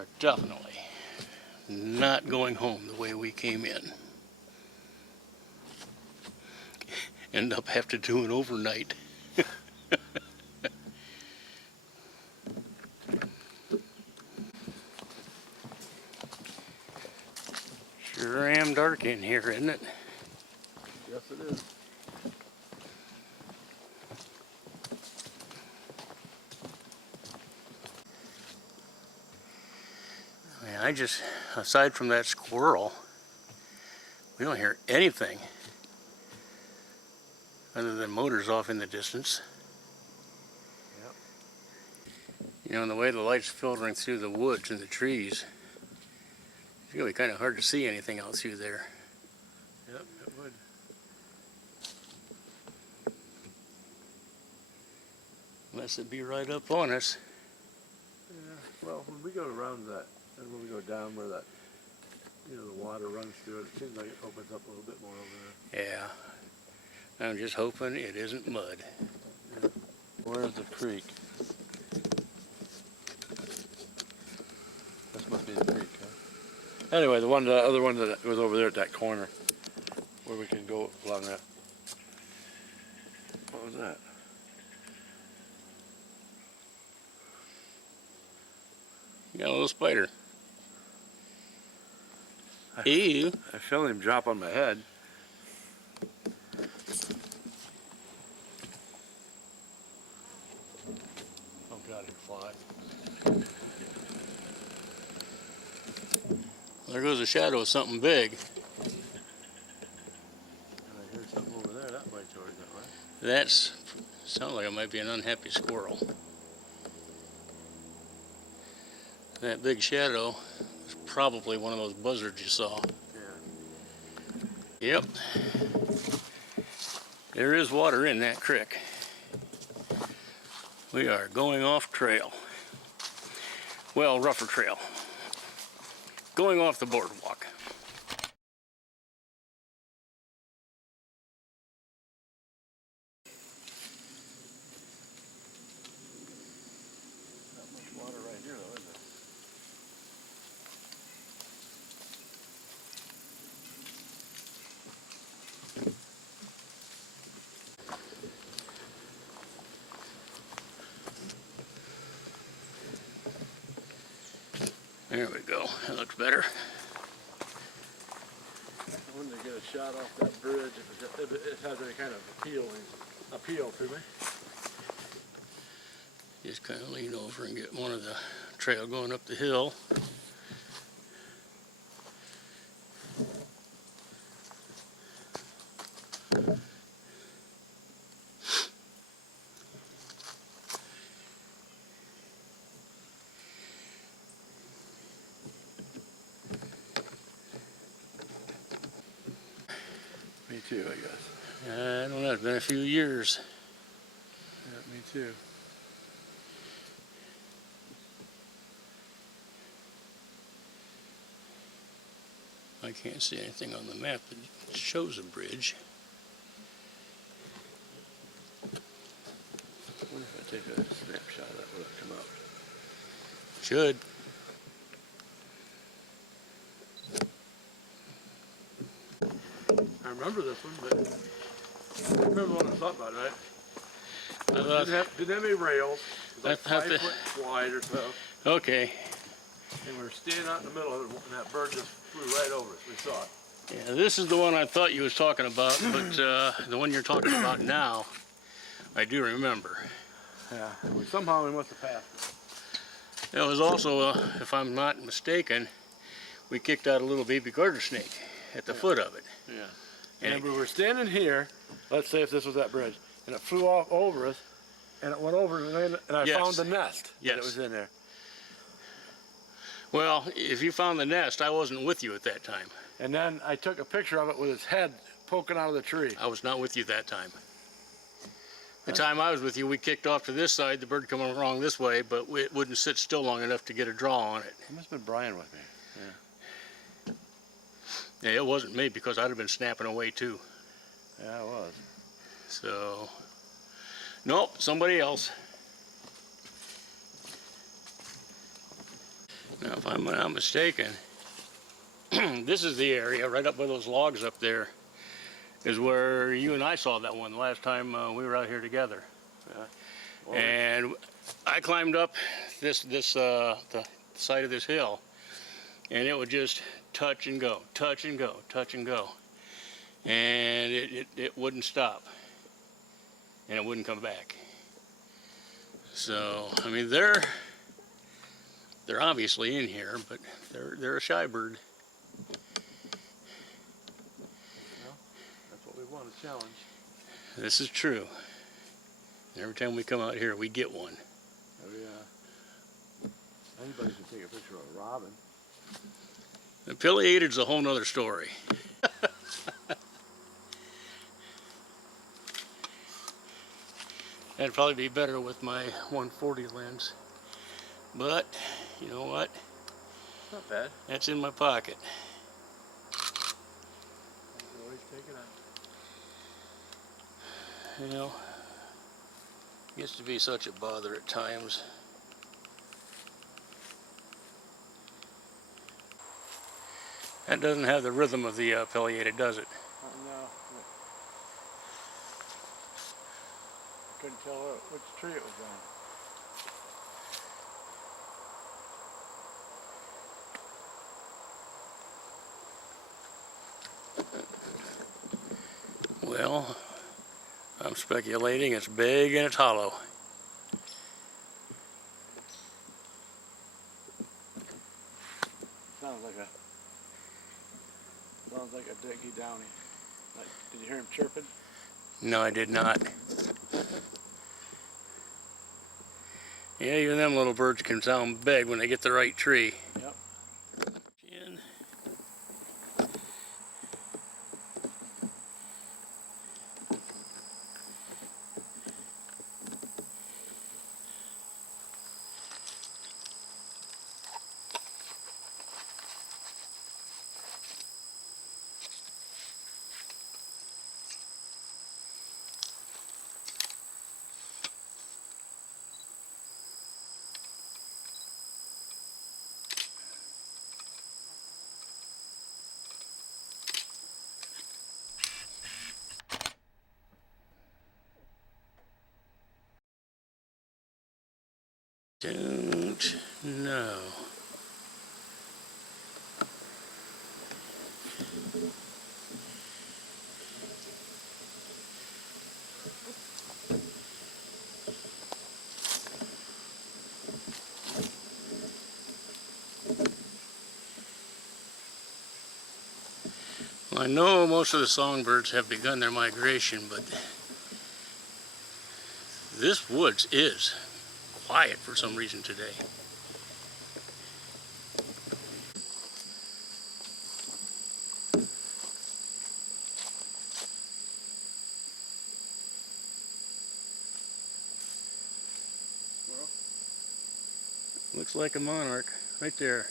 are definitely not going home the way we came in. End up have to do an overnight. Sure am dark in here, isn't it? Yes, it is. I just, aside from that squirrel, we don't hear anything other than motors off in the distance. Yep. You know, and the way the light's filtering through the woods and the trees, it's really kind of hard to see anything out through there. Yep, it would. Unless it be right up on us. Yeah, well, when we go around that, and when we go down where that, you know, the water runs through it, it seems like it opens up a little bit more over there. Yeah. I'm just hoping it isn't mud. Yeah. Where's the creek? This must be the creek, huh? Anyway, the other one that was over there at that corner, where we can go along that. What was that? You got a little spider. Ew. I felt him drop on my head. Oh God, he'd fly. There goes a shadow of something big. And I hear something over there. That might towards that way. That's, sounds like it might be an unhappy squirrel. That big shadow is probably one of those buzzards you saw. Yeah. Yep. There is water in that creek. We are going off trail. Well, rougher trail. Going off the boardwalk. Not much water right here, though, is there? There we go. That looks better. I wanted to get a shot off that bridge if it has any kind of appeal to me. Just kind of lean over and get one of the trail going up the hill. Me too, I guess. I don't know, it's been a few years. Yeah, me too. I can't see anything on the map that shows a bridge. I wonder if I take a snapshot of that, will it come up? Should. I remember this one, but I don't remember what I thought about it, right? I thought, didn't have any rails. It was like I thought 5 foot wide or so. okay. And we were standing out in the middle of it, and that bird just flew right over us. We saw it. Yeah, this is the one I thought you was talking about, but the one you're talking about now, I do remember. Yeah, somehow we must have passed it. It was also, if I'm not mistaken, we kicked out a little baby garter snake at the foot of it. Yeah. And we were standing here, let's say if this was that bridge, and it flew off over us, and it went over and landed, and I found the nest that was in there. Well, if you found the nest, I wasn't with you at that time. And then I took a picture of it with its head poking out of the tree. I was not with you that time. The time I was with you, we kicked off to this side, the bird coming along this way, but it wouldn't sit still long enough to get a draw on it. It must have been Brian with me. Yeah. Yeah, it wasn't me because I'd have been snapping away too. Yeah, it was. So, nope, somebody else. Now, if I'm not mistaken, this is the area right up by those logs up there, is where you and I saw that one last time we were out here together. Well, And I climbed up the side of this hill, and it would just touch and go, touch and go, touch and go, and it wouldn't stop, and it wouldn't come back. So I mean, they're obviously in here, but they're a shy bird. well, that's what we want, a challenge. This is true. Every time we come out here, we get one. Oh yeah. Anybody can take a picture of a robin. Affiliated's a whole nother story. That'd probably be better with my 140 lens. But, you know what? Not bad. That's in my pocket. Always take it out. You know, used to be such a bother at times. That doesn't have the rhythm of the pileated, does it? No. Couldn't tell which tree it was on. Well, I'm speculating it's big and it's hollow. Sounds like a Dickie Downy. Did you hear him chirping? No, I did not. Yeah, even them little birds can sound big when they get the right tree. Yep. Don't know. Well, I know most of the songbirds have begun their migration, but this woods is quiet for some reason today. Well, Looks like a monarch right there.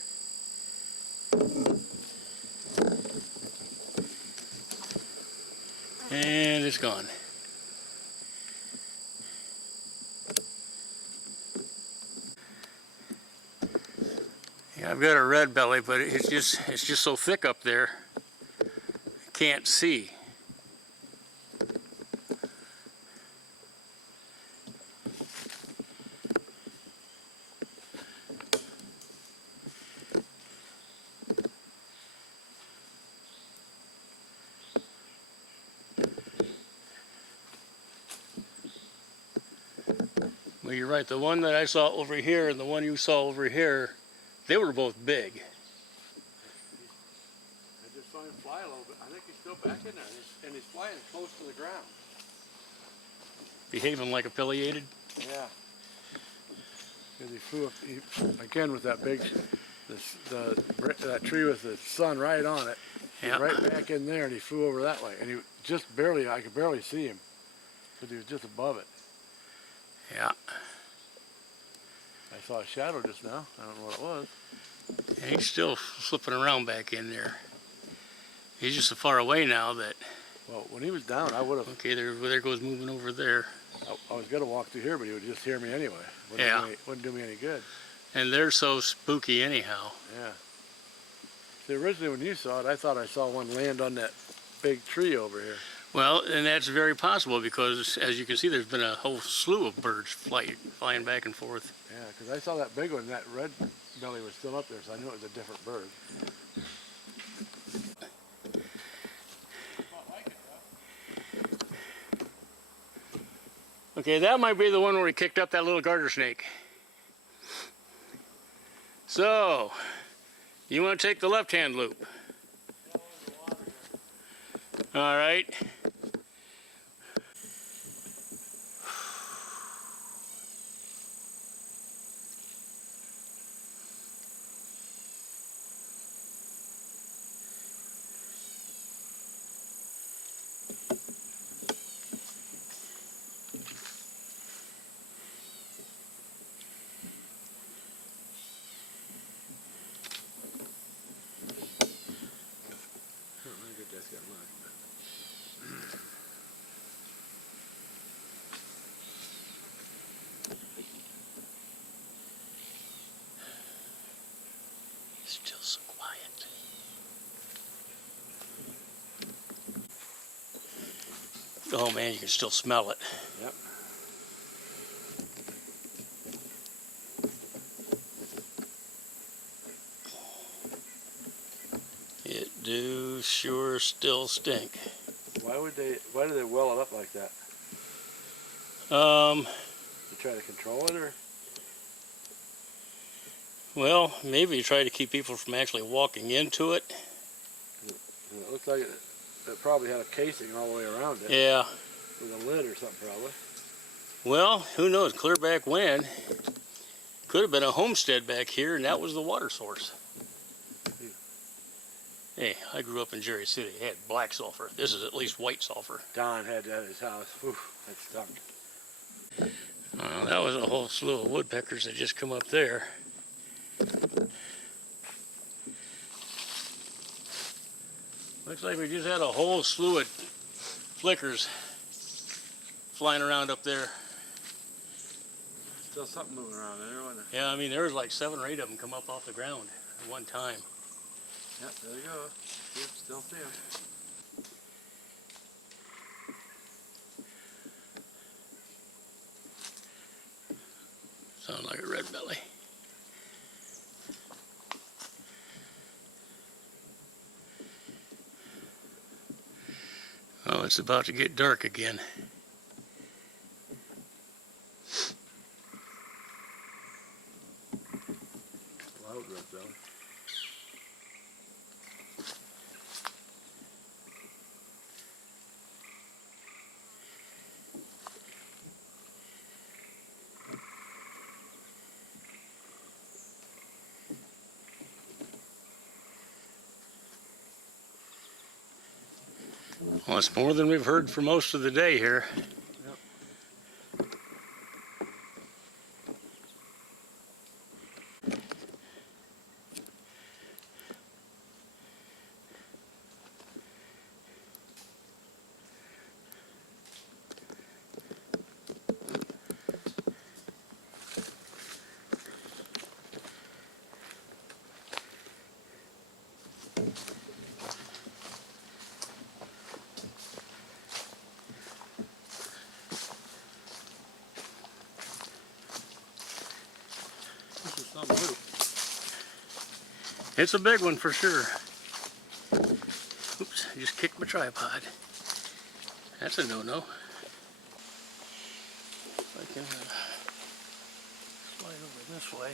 And it's gone. Yeah, I've got a red belly, but it's just so thick up there. Can't see. Well, you're right. The one that I saw over here and the one you saw over here, they were both big. I just saw him fly a little bit. I think he's still back in there, and he's flying close to the ground. Behaving like a pileated. Yeah. Because he flew up, again with that big, that tree with the sun right on it. Yeah. Right back in there, and he flew over that way. And he just barely, I could barely see him, because he was just above it. Yeah. I saw a shadow just now. I don't know what it was. And he's still flipping around back in there. He's just so far away now that, Well, when he was down, I would have. okay, there goes moving over there. I was gonna walk through here, but he would just hear me anyway. Yeah. Wouldn't do me any good. And they're so spooky anyhow. Yeah. See, originally when you saw it, I thought I saw one land on that big tree over here. Well, and that's very possible because, as you can see, there's been a whole slew of birds flying back and forth. Yeah, because I saw that big one, that red belly was still up there, so I knew it was a different bird. Okay, that might be the one where he kicked up that little garter snake. So, you want to take the left-hand loop. All right. Still so quiet. Oh man, you can still smell it. Yep. It do sure still stink. Why do they well it up like that? To try to control it, or? Well, maybe try to keep people from actually walking into it. It looks like it probably had a casing all the way around it. Yeah. With a lid or something, probably. Well, who knows? Clear back when. Could have been a homestead back here, and that was the water source. Hey, I grew up in Jerry City. They had black sulfur. This is at least white sulfur. Don had that at his house. Whew, that stunk. That was a whole slew of woodpeckers that just come up there. Looks like we just had a whole slew of flickers flying around up there. Still something moving around there, wasn't Yeah, I mean, there was like 7 or 8 of them come up off the ground at one time. Yep, there you go. Yep, still see him. Sounds like a red belly. Oh, it's about to get dark again. Loud red belly. Well, it's more than we've heard for most of the day here. It's a big one for sure. Oops, I just kicked my tripod. That's a no-no. If I can slide over this way.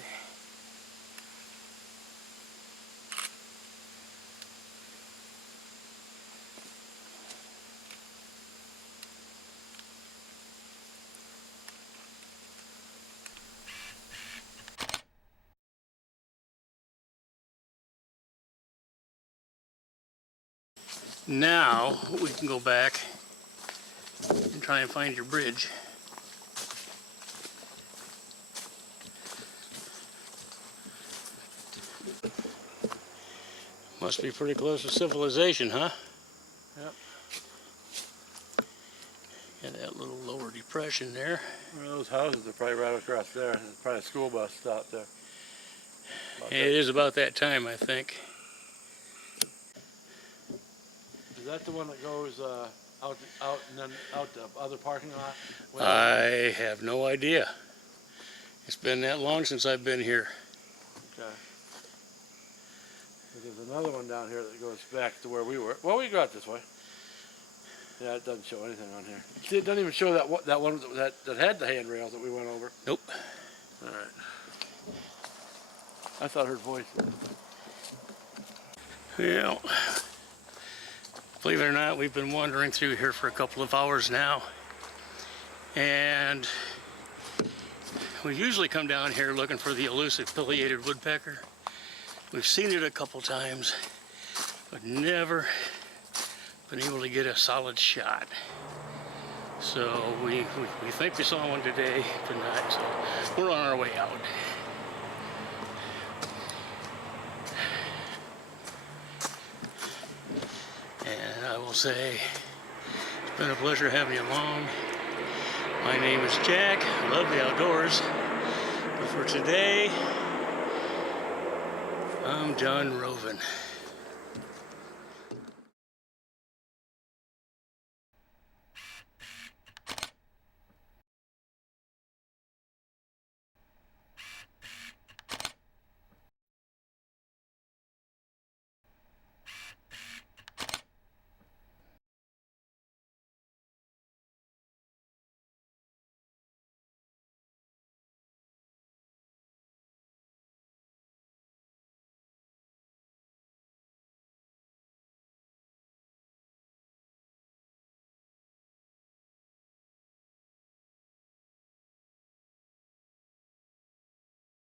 Now we can go back and try and find your bridge. Must be pretty close to civilization, huh? Yep. Got that little lower depression there. One of those houses are probably right across there. There's probably a school bus stop there. It is about that time, I think. Is that the one that goes out and then out the other parking lot? I have no idea. It's been that long since I've been here. Okay. There's another one down here that goes back to where we were. Well, we go out this way. Yeah, it doesn't show anything on here. See, it doesn't even show that one that had the handrails that we went over. Nope. All right. I thought I heard voice. Well, believe it or not, we've been wandering through here for a couple of hours now. And we usually come down here looking for the elusive pileated woodpecker. We've seen it a couple times, but never been able to get a solid shot. So we think we saw one tonight, so we're on our way out. And I will say, it's been a pleasure having you along. My name is Jack. I love the outdoors. But for today, I'm Dunrovin.